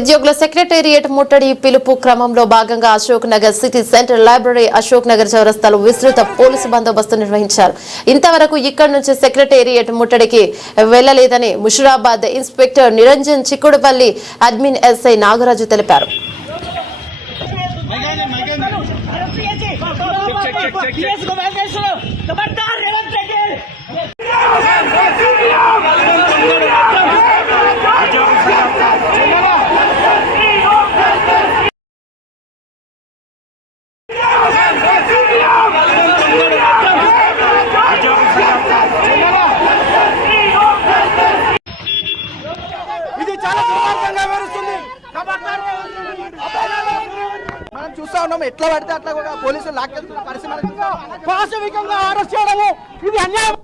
ఉద్యోగుల సెక్రటేరియట్ ముట్టడి పిలుపు క్రమంలో భాగంగా Ashok Nagar city centre library Ashok Nagar చౌరస్తాలో విస్తృత పోలీసు బందోబస్తు నిర్వహించారు. ఇంతవరకు ఇక్కడి నుంచి సెక్రటేరియట్ ముట్టడికి వెళ్ళలేదని Musheerabad inspector Niranjan Chikkadpally admin SI Nagaraju తెలిపారు. చాలా దుర్మార్గంగా వివరిస్తుంది మనం చూస్తా ఉన్నాం ఎట్లా పడితే అట్లా కూడా పోలీసులు లాక్కెళ్తున్న పరిస్థితి పాశవికంగా అరెస్ట్ చేయడము ఇది అన్యాయం.